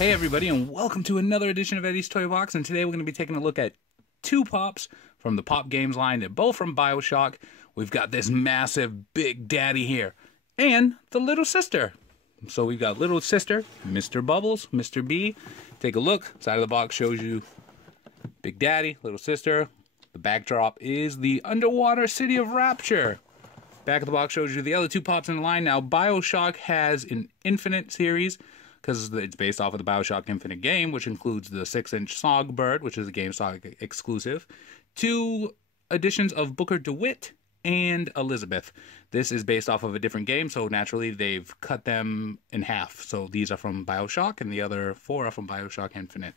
Hey everybody, and welcome to another edition of Eddie's Toy Box, and today we're going to be taking a look at two Pops from the Pop Games line. They're both from Bioshock. We've got this massive Big Daddy here, and the little sister. So we've got little sister, Mr. Bubbles, Mr. B. Take a look. Side of the box shows you Big Daddy, little sister. The backdrop is the underwater city of Rapture. Back of the box shows you the other two Pops in the line. Now, Bioshock has an Infinite series, because it's based off of the Bioshock Infinite game, which includes the 6-inch Songbird, which is a GameStop exclusive, 2 editions of Booker DeWitt and Elizabeth. This is based off of a different game, so naturally they've cut them in half. So these are from Bioshock, and the other 4 are from Bioshock Infinite.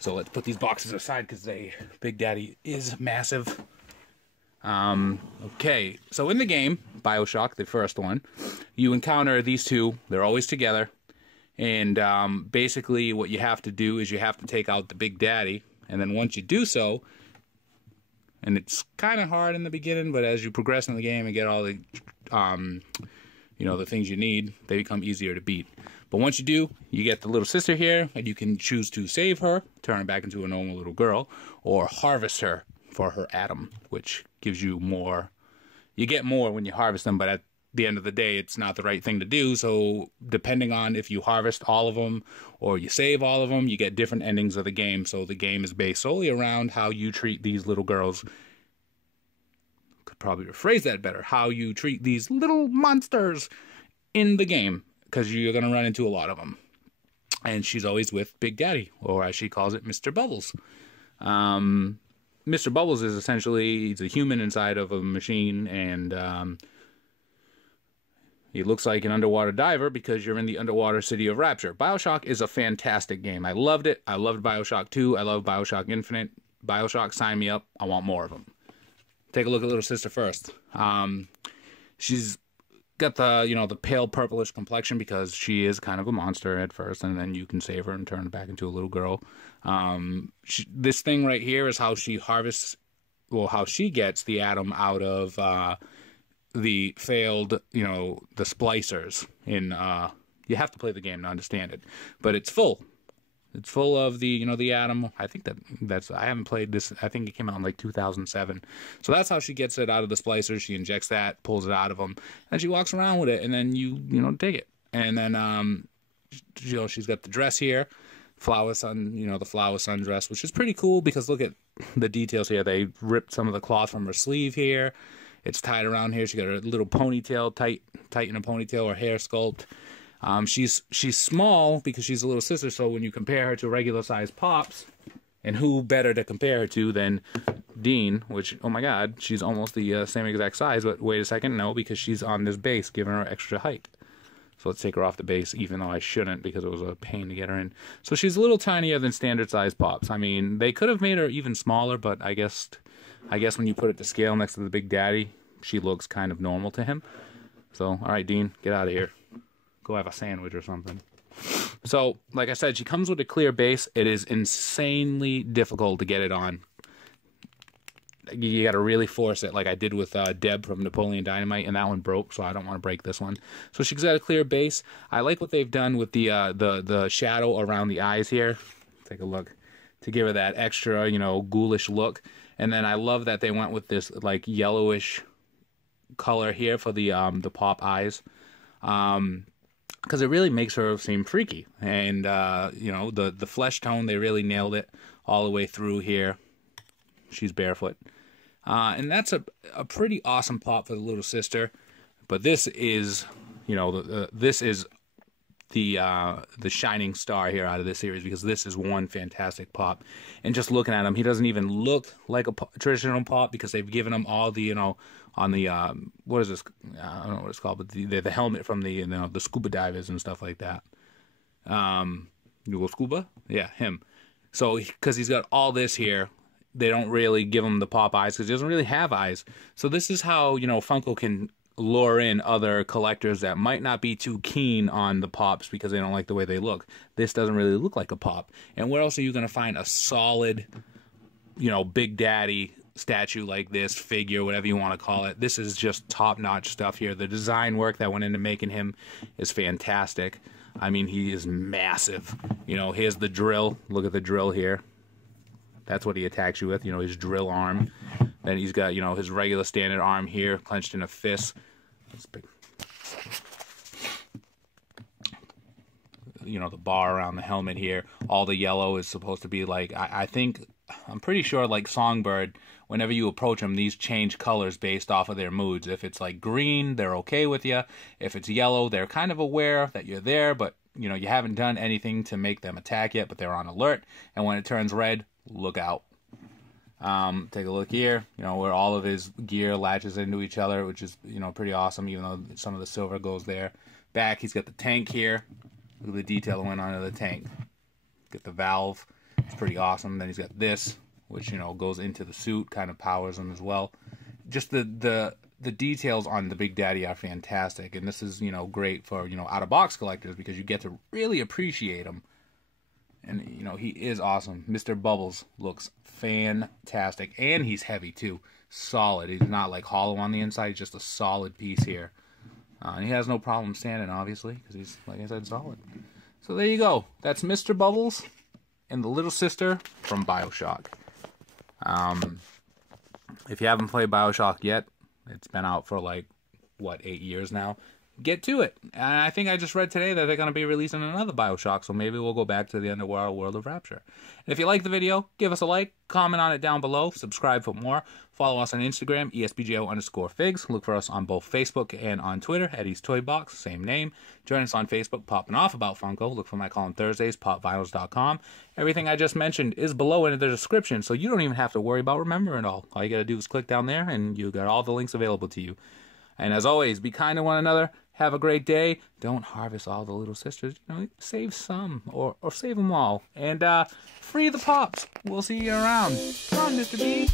So let's put these boxes aside, because Big Daddy is massive. Okay, so in the game, Bioshock, the first one, you encounter these two. They're always together. And basically what you have to do is you have to take out the Big Daddy, and then once you do so, and it's kind of hard in the beginning, but as you progress in the game and get all the, the things you need, they become easier to beat. But once you do, you get the little sister here, and you can choose to save her, turn her back into a normal little girl, or harvest her for her atom, which gives you more. You get more when you harvest them, but at the end of the day, it's not the right thing to do. So depending on if you harvest all of them or you save all of them, you get different endings of the game. So the game is based solely around how you treat these little girls. Could probably rephrase that better. How you treat these little monsters in the game, because you're going to run into a lot of them. And she's always with Big Daddy, or as she calls it, Mr. Bubbles. Mr. Bubbles is essentially, he's a human inside of a machine, and he looks like an underwater diver because you're in the underwater city of Rapture. Bioshock is a fantastic game. I loved it. I loved Bioshock 2. I love Bioshock Infinite. Bioshock, sign me up. I want more of them. Take a look at little sister first. She's got the pale purplish complexion because she is kind of a monster at first, and then you can save her and turn her back into a little girl. This thing right here is how she harvests, how she gets the atom out of the failed, the splicers in, you have to play the game to understand it, but it's full. It's full of the, the atom. I think I haven't played this. I think it came out in like 2007. So that's how she gets it out of the splicers. She injects that, pulls it out of them, and she walks around with it, and then you take it. And then, she's got the dress here, flower sun, the flower sundress, which is pretty cool because look at the details here. They ripped some of the cloth from her sleeve here. It's tied around here. She got her little ponytail, tight in a ponytail, or hair sculpt. She's small because she's a little sister, so when you compare her to regular size Pops, and who better to compare her to than Dean, which, oh my god, she's almost the same exact size, but wait a second, no, because she's on this base, giving her extra height. So let's take her off the base, even though I shouldn't, because it was a pain to get her in. So she's a little tinier than standard size Pops. I mean, they could have made her even smaller, but I guess when you put it to scale next to the Big Daddy, she looks kind of normal to him. So, all right, Dean, get out of here. Go have a sandwich or something. So, like I said, she comes with a clear base. It is insanely difficult to get it on. You got to really force it, like I did with Deb from Napoleon Dynamite, and that one broke, so I don't want to break this one. So she's got a clear base. I like what they've done with the shadow around the eyes here. Take a look to give her that extra, ghoulish look. And then I love that they went with this like yellowish color here for the Pop eyes, because it really makes her seem freaky. And the flesh tone, they really nailed it all the way through here. She's barefoot, and that's a pretty awesome Pop for the little sister. But this is this is the shining star here out of this series, because this is one fantastic Pop. And just looking at him, he doesn't even look like a traditional Pop, because they've given him all the on the what is this? I don't know what it's called, but the helmet from the scuba divers and stuff like that. You go scuba? Yeah, him. So because he's got all this here, they don't really give him the Pop eyes because he doesn't really have eyes. So this is how Funko can lure in other collectors that might not be too keen on the Pops because they don't like the way they look. This doesn't really look like a Pop. And where else are you going to find a solid, Big Daddy statue like this, figure, whatever you want to call it? This is just top-notch stuff here. The design work that went into making him is fantastic. I mean, he is massive. You know, here's the drill. Look at the drill here. That's what he attacks you with, you know, his drill arm. Then he's got, you know, his regular standard arm here, clenched in a fist. You know, the bar around the helmet here. All the yellow is supposed to be like, I'm pretty sure like Songbird, whenever you approach them, these change colors based off of their moods. If it's like green, they're okay with you. If it's yellow, they're kind of aware that you're there, but, you know, you haven't done anything to make them attack yet, but they're on alert. And when it turns red, look out. Take a look here, you know, where all of his gear latches into each other, which is, you know, pretty awesome, even though some of the silver goes there. Back, he's got the tank here. Look at the detail that went onto the tank. Get the valve. It's pretty awesome. Then he's got this, which, you know, goes into the suit, kind of powers him as well. Just the details on the Big Daddy are fantastic, and this is, you know, great for, you know, out-of-box collectors because you get to really appreciate him. And, you know, he is awesome. Mr. Bubbles looks fantastic, and he's heavy too. Solid. He's not like hollow on the inside. He's just a solid piece here. And he has no problem standing, obviously, because he's, like I said, solid. So there you go. That's Mr. Bubbles and the little sister from Bioshock. If you haven't played Bioshock yet, it's been out for like, what, 8 years now? Get to it. And I think I just read today that they're going to be releasing another Bioshock, so maybe we'll go back to the Underworld World of Rapture. And if you like the video, give us a like, comment on it down below, subscribe for more, follow us on Instagram, ESBJO_figs, look for us on both Facebook and on Twitter, EddiesToyBox, same name. Join us on Facebook, Popping Off About Funko, look for my column Thursdays, popvinyls.com. Everything I just mentioned is below in the description, so you don't even have to worry about remembering it all. All you got to do is click down there, and you got all the links available to you. And as always, be kind to one another. Have a great day. Don't harvest all the little sisters. You know, save some or save them all. And free the pops. We'll see you around. Come on, Mr. B.